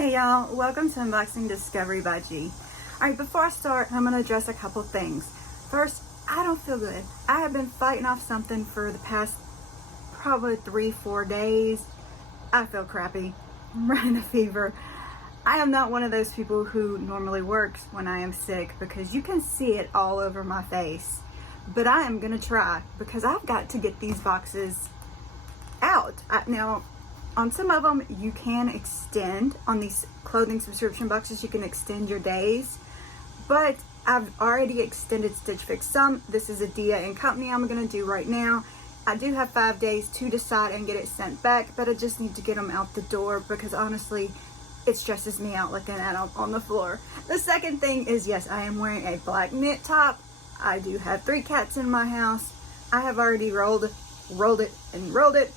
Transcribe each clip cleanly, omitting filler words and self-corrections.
Hey y'all, welcome to Unboxing Discovery by G. Alright, before I start, I'm going to address a couple things. First, I don't feel good. I have been fighting off something for the past probably 3-4 days. I feel crappy. I'm running a fever. I am not one of those people who normally works when I am sick because you can see it all over my face. But I am going to try because I've got to get these boxes out. Now, on some of them, you can extend, on these clothing subscription boxes, you can extend your days. But I've already extended Stitch Fix some. This is a dia&co I'm going to do right now. I do have 5 days to decide and get it sent back, but I just need to get them out the door because honestly, it stresses me out looking at them on the floor. The second thing is, yes, I am wearing a black knit top. I do have 3 cats in my house. I have already rolled it,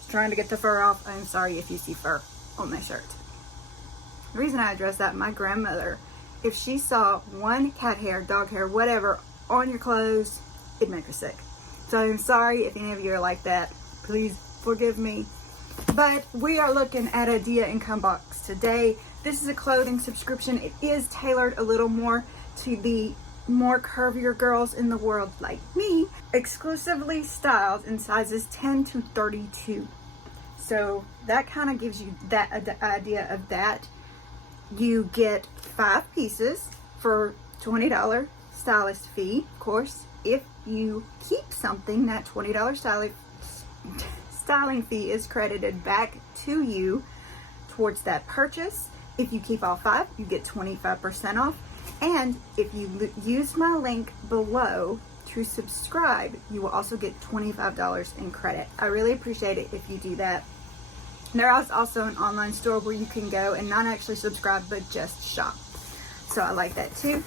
trying to get the fur off. I'm sorry if you see fur on my shirt. The reason I address that, my grandmother, if she saw one cat hair, dog hair, whatever on your clothes, it'd make her sick. So I'm sorry if any of you are like that. Please forgive me. But we are looking at a dia&co box today. This is a clothing subscription. It is tailored a little more to the more curvier girls in the world like me, exclusively styled in sizes 10 to 32. So that kind of gives you that idea of that. You get 5 pieces for $20 stylist fee. Of course, if you keep something, that $20 styling fee is credited back to you towards that purchase. If you keep all 5, you get 25% off. And if you use my link below to subscribe, you will also get $25 in credit. I really appreciate it if you do that. There is also an online store where you can go and not actually subscribe, but just shop. So I like that too.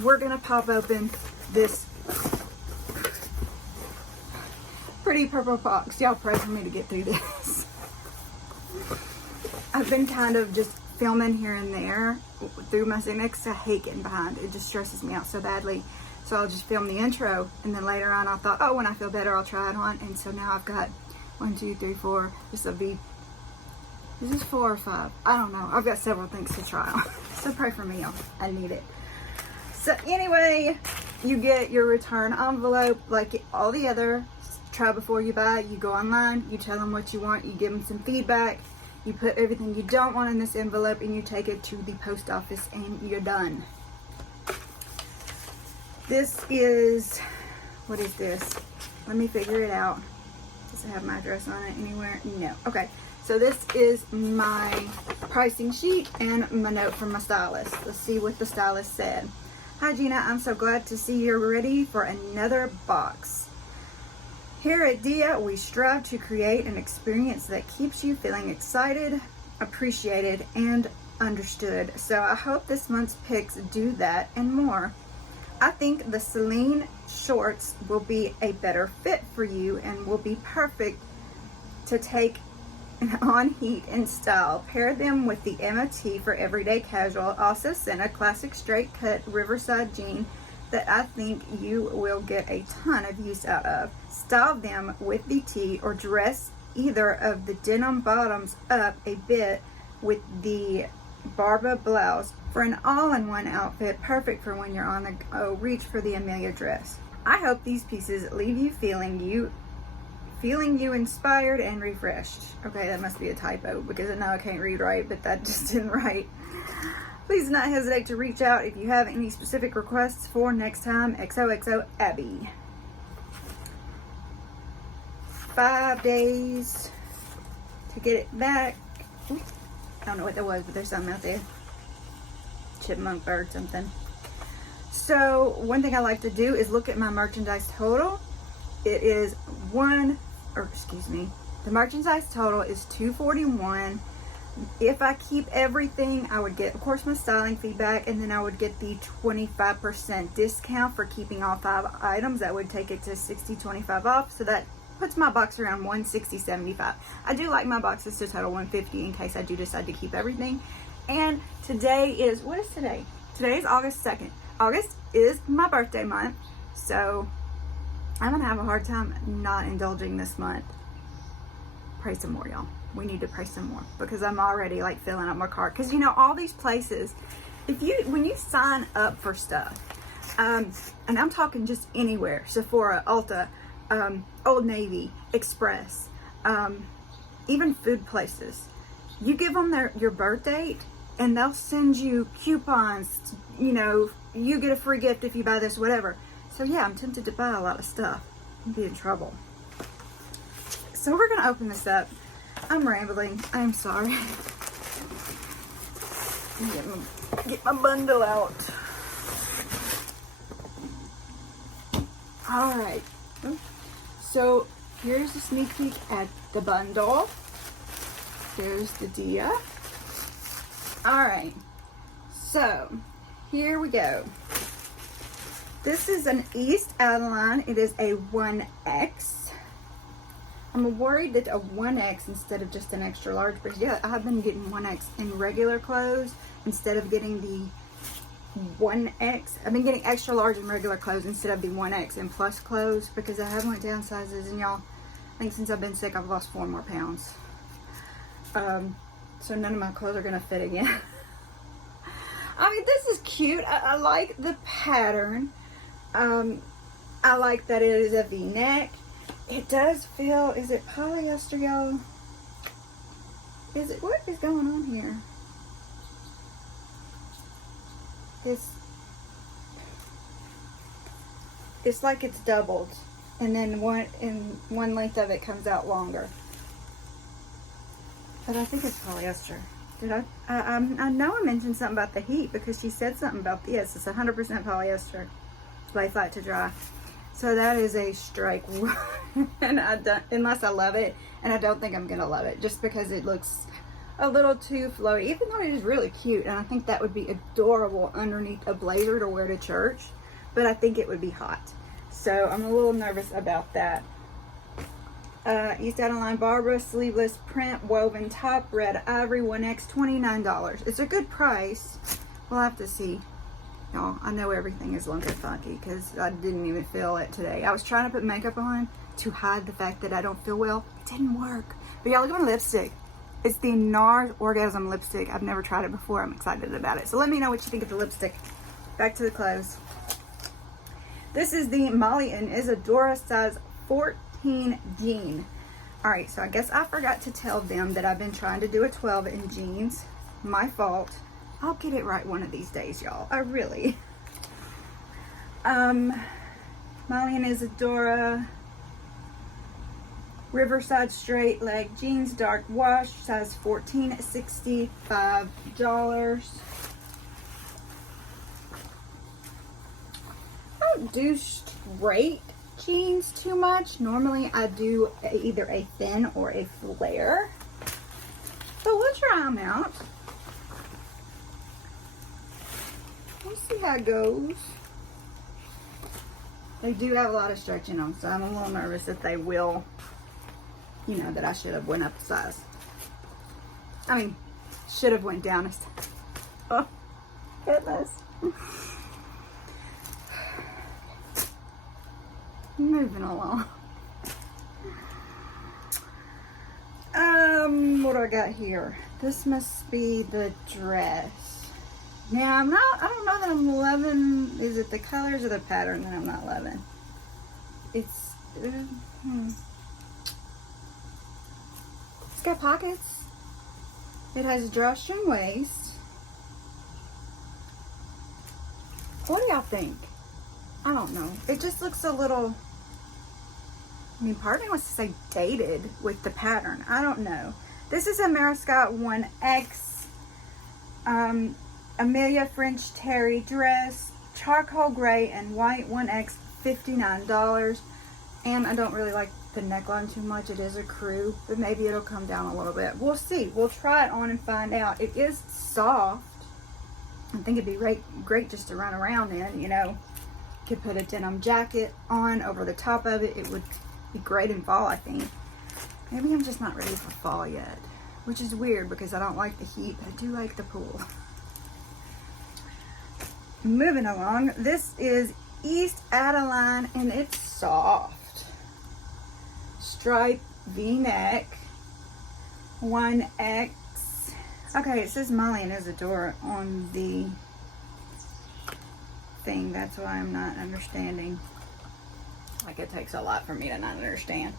We're gonna pop open this pretty purple box. Y'all pray for me to get through this. I've been kind of just filming here and there through my next. I hate getting behind. It just stresses me out so badly. So I'll just film the intro, and then later on I thought, oh, when I feel better I'll try it on. And so now I've got 1, 2, 3, 4. This will be, is this 4 or 5? I don't know. I've got several things to try on. So pray for me, y'all. I need it. So anyway, you get your return envelope like all the other try before you buy. You go online, you tell them what you want, you give them some feedback. You put everything you don't want in this envelope and you take it to the post office and you're done. This is, what is this? Let me figure it out. Does it have my address on it anywhere? No. Okay. So this is my pricing sheet and my note from my stylist. Let's see what the stylist said. Hi Gina, I'm so glad to see you're ready for another box. Here at Dia, we strive to create an experience that keeps you feeling excited, appreciated, and understood. So I hope this month's picks do that and more. I think the Selene shorts will be a better fit for you and will be perfect to take on heat and style. Pair them with the MOT for everyday casual. Also send a classic straight cut Riverside jean that I think you will get a ton of use out of. Style them with the tee or dress either of the denim bottoms up a bit with the Barba blouse for an all-in-one outfit, perfect for when you're on the go. Reach for the Amelia dress. I hope these pieces leave you feeling you inspired and refreshed. Okay, that must be a typo because I know I can't read right, but that just didn't write. Please do not hesitate to reach out if you have any specific requests for next time. XOXO Abby. 5 days to get it back. Ooh, I don't know what that was, but there's something out there. Chipmunk bird something. So one thing I like to do is look at my merchandise total. It is the merchandise total is $241. If I keep everything, I would get, of course, my styling feedback, and then I would get the 25% discount for keeping all 5 items. That would take it to $60.25 off. So that puts my box around $160.75. I do like my boxes to total $150 in case I do decide to keep everything. And today is, what is today? Today is August 2nd. August is my birthday month. So I'm going to have a hard time not indulging this month. Pray some more, y'all. we need to pray some more, because I'm already like filling up my cart. Because you know, all these places, when you sign up for stuff, and I'm talking just anywhere, Sephora, Ulta, Old Navy, Express, even food places, you give them your birth date and they'll send you coupons, you know, you get a free gift if you buy this, whatever. So yeah, I'm tempted to buy a lot of stuff and be in trouble. So we're gonna open this up. I'm rambling, I'm sorry. Get my bundle out. All right, so here's a sneak peek at the bundle. There's the dia. All right, so here we go. This is an East Adeline. It is a 1X. I'm worried that a 1X instead of just an extra large, but yeah, I've been getting 1X in regular clothes instead of getting the 1X. I've been getting extra large in regular clothes instead of the 1X in plus clothes, because I have went down sizes, and y'all, I think since I've been sick, I've lost 4 more pounds. So none of my clothes are gonna fit again. I mean, this is cute. I like the pattern. I like that it is a V-neck. It does feel, is it polyester, y'all? Is it, what is going on here? It's like it's doubled, and then one length of it comes out longer. But I think it's polyester. Did I know I mentioned something about the heat, because she said something about this. It's 100% polyester. Lay flat to dry. So that is a strike. And unless I love it, and I don't think I'm gonna love it, just because it looks a little too flowy, even though it is really cute, and I think that would be adorable underneath a blazer to wear to church, but I think it would be hot. So I'm a little nervous about that. East Adeline Barbara, sleeveless print, woven top, red ivory, 1X, $29. It's a good price. We'll have to see. Y'all, I know everything is lunker funky, because I didn't even feel it today. I was trying to put makeup on to hide the fact that I don't feel well. It didn't work. But y'all, look at my lipstick. It's the NARS Orgasm lipstick. I've never tried it before. I'm excited about it. So let me know what you think of the lipstick. Back to the clothes. This is the Molly&Isadora size 14 jean. Alright, so I guess I forgot to tell them that I've been trying to do a 12 in jeans. My fault. I'll get it right one of these days, y'all. I really. Molly&Isadora Riverside straight leg jeans, dark wash, size 14, $65. I don't do straight jeans too much. Normally I do either a thin or a flare, but we'll try them out. We'll see how it goes. They do have a lot of stretching on, so I'm a little nervous that they will, you know, that I should have went up a size. I mean, should have went down a size. Oh, goodness. Moving along. What do I got here? This must be the dress. Now, I don't know that I'm loving, is it the colors or the pattern that I'm not loving? It's got pockets. It has a drawstring waist. What do y'all think? I don't know. It just looks a little, I mean, part of me wants to say dated with the pattern. I don't know. This is a Meri Skye 1X. Amelia French terry dress, charcoal gray and white, 1X, $59. And I don't really like the neckline too much. It is a crew, but maybe it'll come down a little bit. We'll see. We'll try it on and find out. It is soft. I think it'd be great just to run around in, you know. Could put a denim jacket on over the top of it. It would be great in fall, I think. Maybe I'm just not ready for fall yet, which is weird because I don't like the heat, but I do like the pool. Moving along, this is East Adeline, and it's soft. Stripe V-neck, 1X. Okay, it says Molly&Isadora on the thing. That's why I'm not understanding. Like, it takes a lot for me to not understand.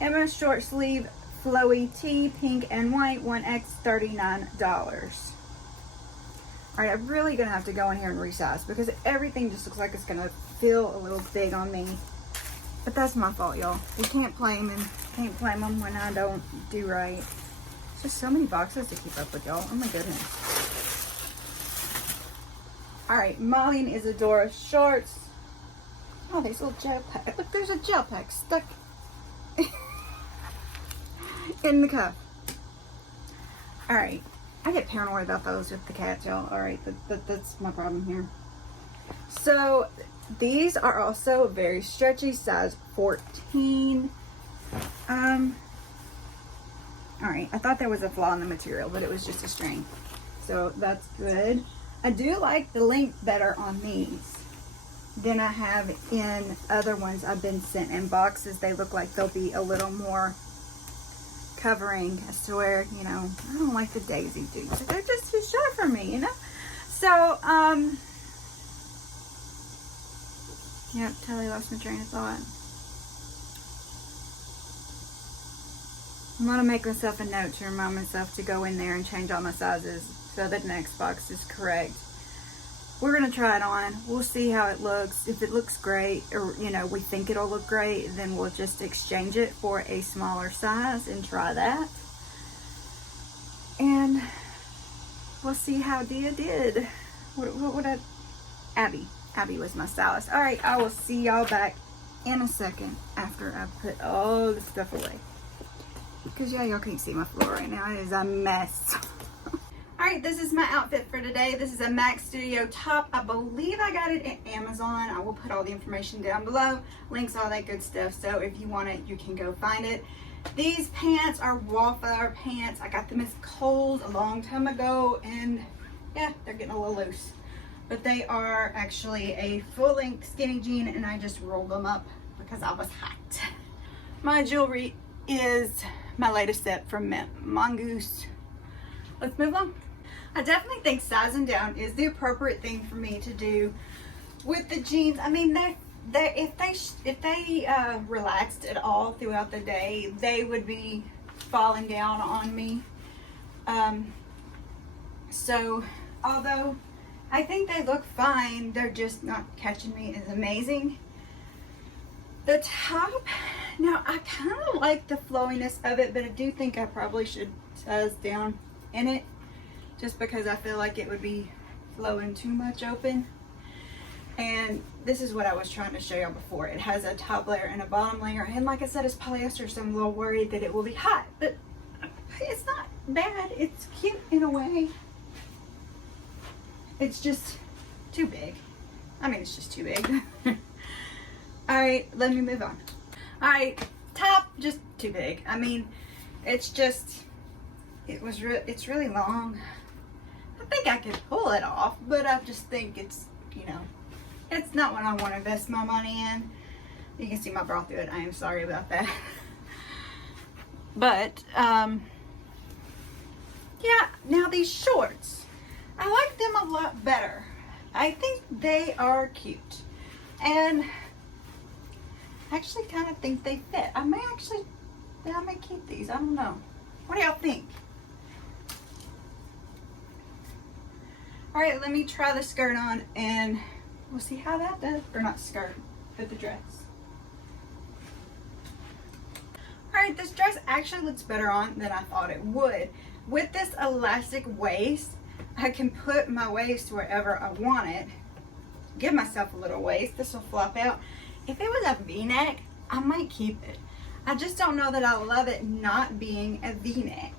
Emma short sleeve flowy tee, pink and white, 1X, $39. Alright, I'm really gonna have to go in here and resize because everything just looks like it's gonna feel a little big on me. But that's my fault, y'all. You can't blame them when I don't do right. It's just so many boxes to keep up with, y'all. Oh my goodness. Alright, Molly&Isadora shorts. Oh, these little gel pack. Look, there's a gel pack stuck in the cup. Alright. I get paranoid about those with the cats, y'all. Alright, that's my problem here. So, these are also very stretchy, size 14. Alright, I thought there was a flaw in the material, but it was just a string. So, that's good. I do like the length better on these than I have in other ones I've been sent in boxes. They look like they'll be a little more covering as to where, you know, I don't like the daisy dukes. They're just too short for me, you know? So, yep, totally lost my train of thought. I'm gonna make myself a note to remind myself to go in there and change all my sizes so that the next box is correct. We're gonna try it on. We'll see how it looks. If it looks great, or you know, we think it'll look great, then we'll just exchange it for a smaller size and try that. And we'll see how Dia did. What would Abby was my stylist. All right, I will see y'all back in a second after I put all the stuff away. Because yeah, y'all can't see my floor right now. It is a mess. Alright, this is my outfit for today. This is a Mac Studio top. I believe I got it at Amazon. I will put all the information down below. Links, all that good stuff. So if you want it, you can go find it. These pants are WallFlower pants. I got them as Kohl's a long time ago. And yeah, they're getting a little loose. But they are actually a full-length skinny jean. And I just rolled them up because I was hot. My jewelry is my latest set from mintMONGOOSE. Let's move on. I definitely think sizing down is the appropriate thing for me to do with the jeans. I mean, if they relaxed at all throughout the day, they would be falling down on me. So, although I think they look fine, they're just not catching me as amazing. The top, now I kind of like the flowiness of it, but I do think I probably should size down in it. Just because I feel like it would be flowing too much open. And this is what I was trying to show y'all before. It has a top layer and a bottom layer. And like I said, it's polyester, so I'm a little worried that it will be hot. But it's not bad. It's cute in a way. It's just too big. I mean, it's just too big. Alright, let me move on. Alright, top, just too big. I mean, it's just, it's really long. I think I could pull it off, but I just think it's, you know, it's not what I want to invest my money in. You can see my bra through it. I am sorry about that. But, yeah, now these shorts, I like them a lot better. I think they are cute. And I actually kind of think they fit. I may keep these. I don't know. What do y'all think? Alright, let me try the skirt on and we'll see how that does. Or not skirt, but the dress. Alright, this dress actually looks better on than I thought it would. With this elastic waist, I can put my waist wherever I want it. Give myself a little waist. This will flop out. If it was a V-neck, I might keep it. I just don't know that I love it not being a V-neck.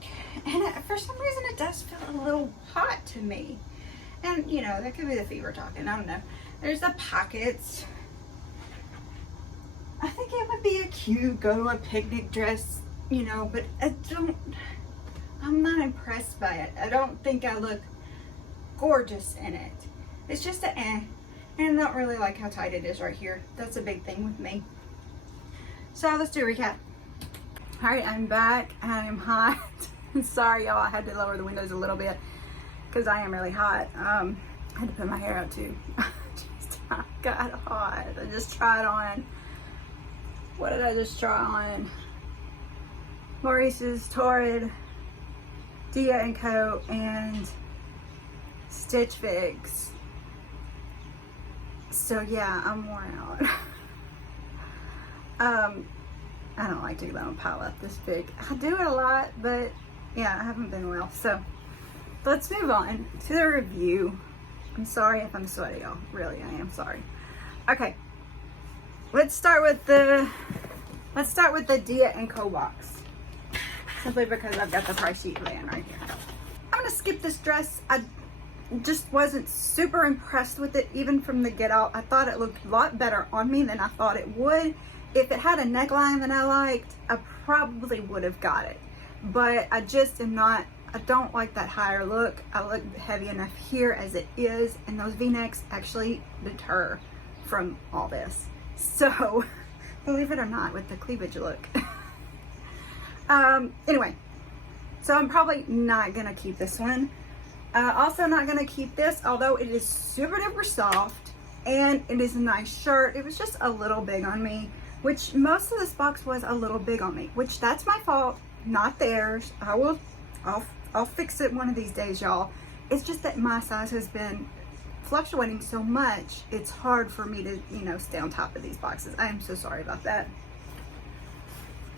And for some reason it does feel a little hot to me. And you know, that could be the fever talking, I don't know. There's the pockets. I think it would be a cute go to a picnic dress, you know, but I'm not impressed by it. I don't think I look gorgeous in it. It's just a eh. And I don't really like how tight it is right here. That's a big thing with me. So let's do a recap. All right, I'm back and I'm hot. Sorry y'all, I had to lower the windows a little bit because I am really hot. I had to put my hair out too. I got hot. I just tried on, what did I just try on? Maurice's Torrid, dia&co, and Stitch Figs. So yeah, I'm worn out. I don't like to let them pile up this big. I do it a lot, but yeah, I haven't been well. So let's move on to the review. I'm sorry if I'm sweaty, y'all. Really, I am sorry. Okay, let's start with the dia&co box. Simply because I've got the price sheet laying right here. I'm gonna skip this dress. I just wasn't super impressed with it even from the get out. I thought it looked a lot better on me than I thought it would. If it had a neckline that I liked, I probably would have got it. But I just am not, I don't like that higher look. I look heavy enough here as it is, and those V-necks actually deter from all this. So, believe it or not, with the cleavage look. Anyway, so I'm probably not gonna keep this one. Also not gonna keep this, although it is super duper soft and it is a nice shirt. It was just a little big on me, which most of this box was a little big on me, which that's my fault, not theirs. I'll fix it one of these days, y'all. It's just that my size has been fluctuating so much, it's hard for me to, you know, stay on top of these boxes. I am so sorry about that.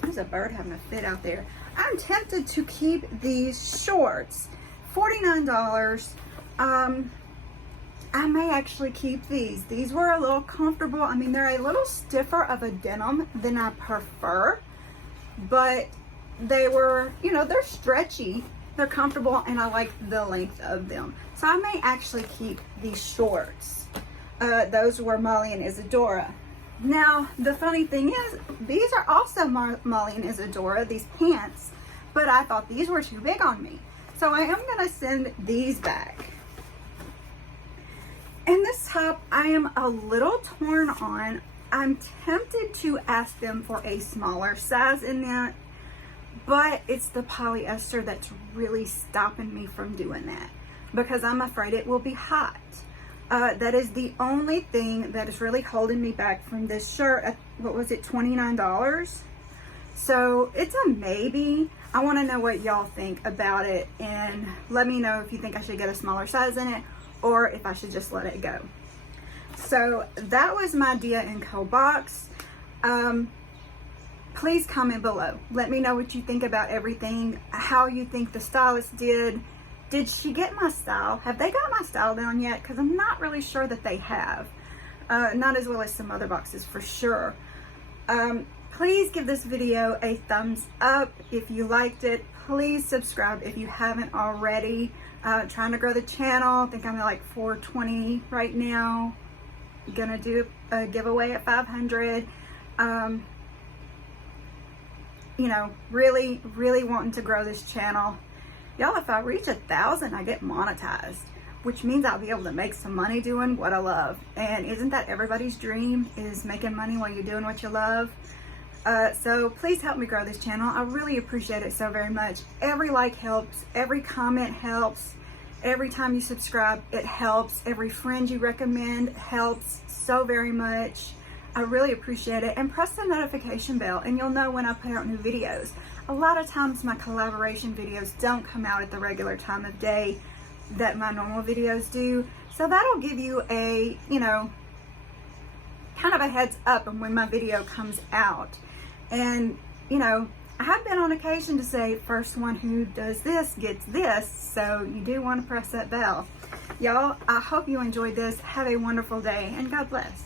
There's a bird having a fit out there. I'm tempted to keep these shorts. $49. I may actually keep these. These were a little comfortable. I mean, they're a little stiffer of a denim than I prefer, but they were, you know, they're stretchy, they're comfortable, and I like the length of them. So I may actually keep these shorts. Those were Molly&Isadora. Now, the funny thing is, these are also Molly&Isadora, these pants, but I thought these were too big on me. So I am gonna send these back. And this top, I am a little torn on. I'm tempted to ask them for a smaller size in that, but it's the polyester that's really stopping me from doing that because I'm afraid it will be hot. That is the only thing that is really holding me back from this shirt at, what was it, $29? So it's a maybe. I want to know what y'all think about it, and let me know if you think I should get a smaller size in it or if I should just let it go. So that was my dia&co box. Please comment below. Let me know what you think about everything, how you think the stylist did. Did she get my style? Have they got my style down yet? Because I'm not really sure that they have. Not as well as some other boxes for sure. Please give this video a thumbs up if you liked it. Please subscribe if you haven't already. Trying to grow the channel. I think I'm at like 420 right now. Gonna do a giveaway at 500. You know, really wanting to grow this channel. Y'all, if I reach 1,000, I get monetized, which means I'll be able to make some money doing what I love. And isn't that everybody's dream, is making money while you're doing what you love? So please help me grow this channel. I really appreciate it so very much. Every like helps, every comment helps, every time you subscribe, it helps. Every friend you recommend helps so very much. I really appreciate it. And press the notification bell and you'll know when I put out new videos. A lot of times my collaboration videos don't come out at the regular time of day that my normal videos do. So that'll give you a, you know, kind of a heads up on when my video comes out. And, you know, I have been on occasion to say, first one who does this gets this. So you do want to press that bell. Y'all, I hope you enjoyed this. Have a wonderful day and God bless.